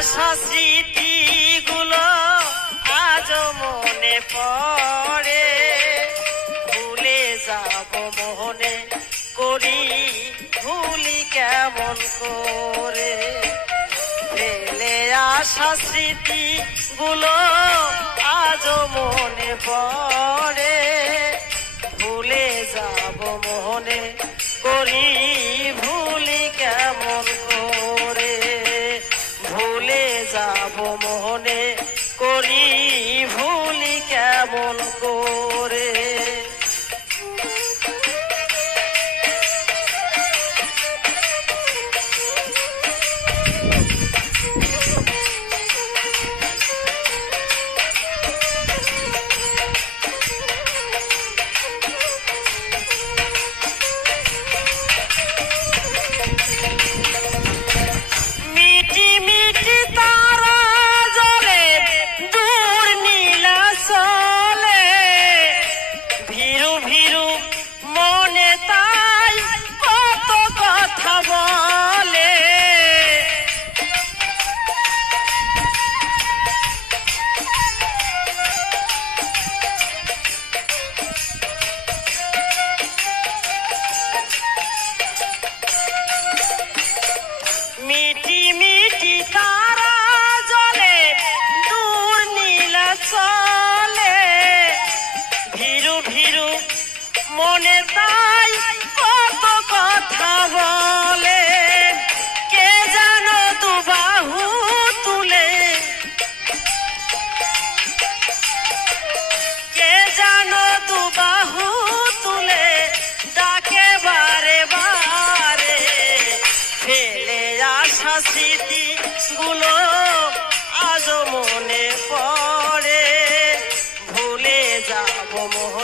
আশা স্মৃতি গুলো আজ মনে পড়ে। ভুলে যাব মনে করি, ভুলি কেমন করে। ফেলে আশা স্মৃতি গুলো আজ মনে পড়ে।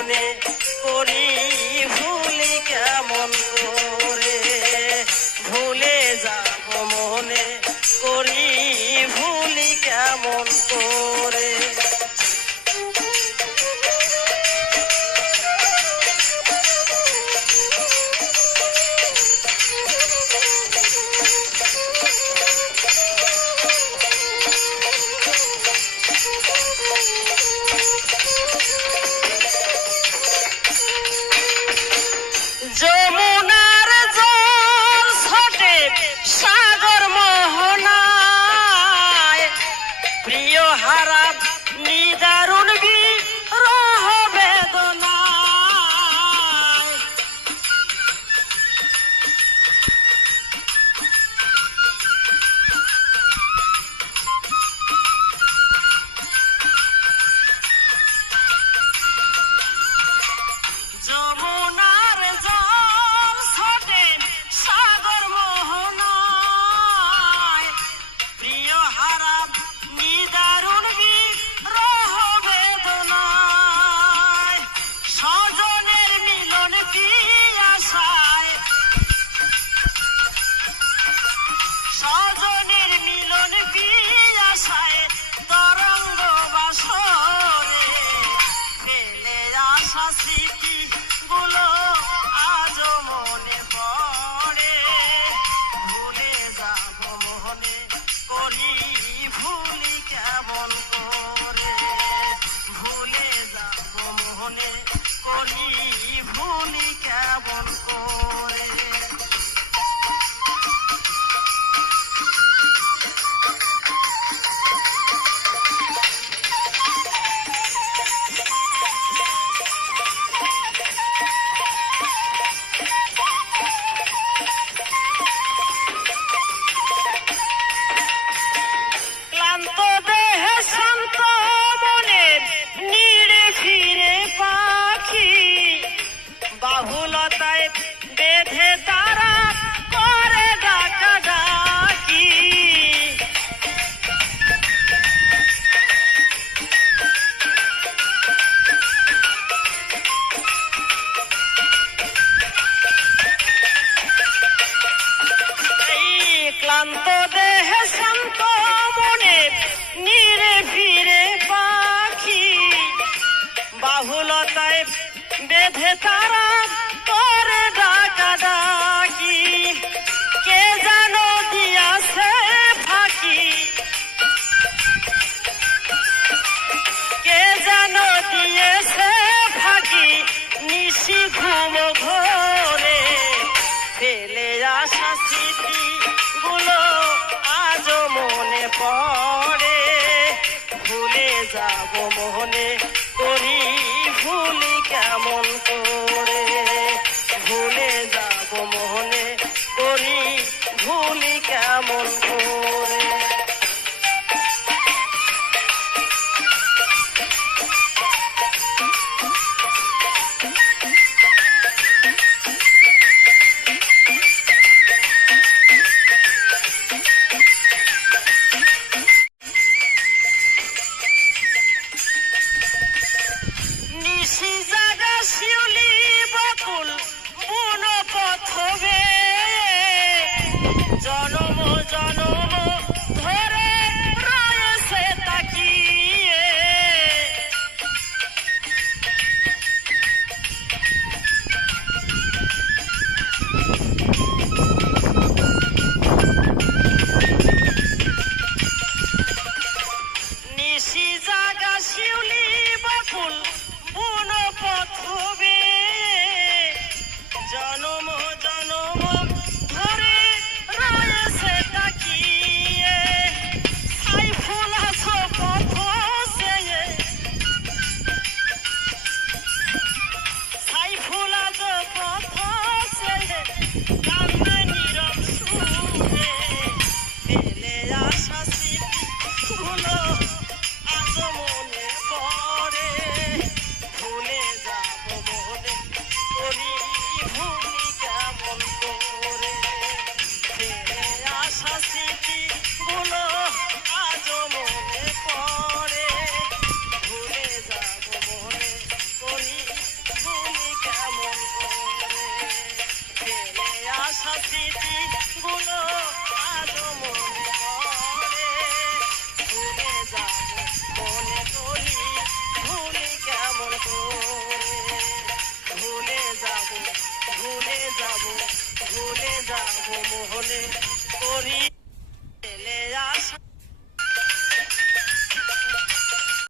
মনে করি ক্লান্ত দেহে, শান্ত মনে নিরে ফিরে পাখি। বাহুলতায় বেঁধে তারা তোরে ডাকা ডাকি। কে জানো দিয়াছে ফাঁকি? কে জানো দিয়েছে ফাঁকি? নিশি ঘুম ঘরে, ফেলে আসা স্মৃতি যাব মোহনে করি ভুলি কেমন করে? ভুলে যাব মোহনে করি ভুলি কেমন